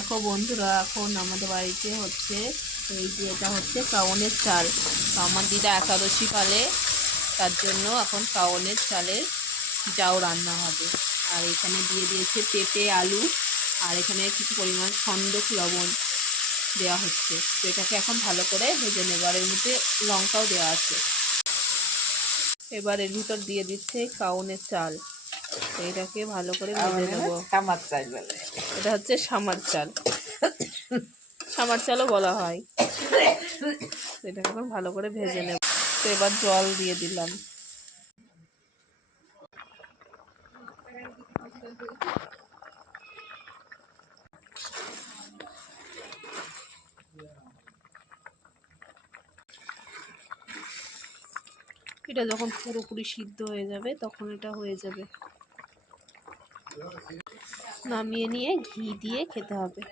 দেখো বন্ধুরা, এখন আমাদের বাড়িতে হচ্ছে এই যে এটা হচ্ছে কাওনের চাল। আমার দিদা একাদশী পালে, তার জন্য এখন কাওনের চালের যাও রান্না হবে। আর এখানে দিয়ে দিয়েছে পেঁপে, আলু, আর এখানে কিছু পরিমাণ ছন্দক লবণ দেওয়া হচ্ছে। তো এটাকে এখন ভালো করে ভেজে নেব। আর এর মধ্যে লঙ্কাও দেওয়া আছে। এবার এর ভিতর দিয়ে দিচ্ছে কাওনের চাল। তো এটাকে ভালো করে ভেজে নেব। এটা হচ্ছে সামার চাল, সামার চালও বলা হয়। এটাকে এখন ভালো করে ভেজে নেব। তো এবার জল দিয়ে দিলাম। এটা যখন পুরোপুরি সিদ্ধ হয়ে যাবে তখন এটা হয়ে যাবে। নামিয়ে নিয়ে ঘি দিয়ে খেতে হবে।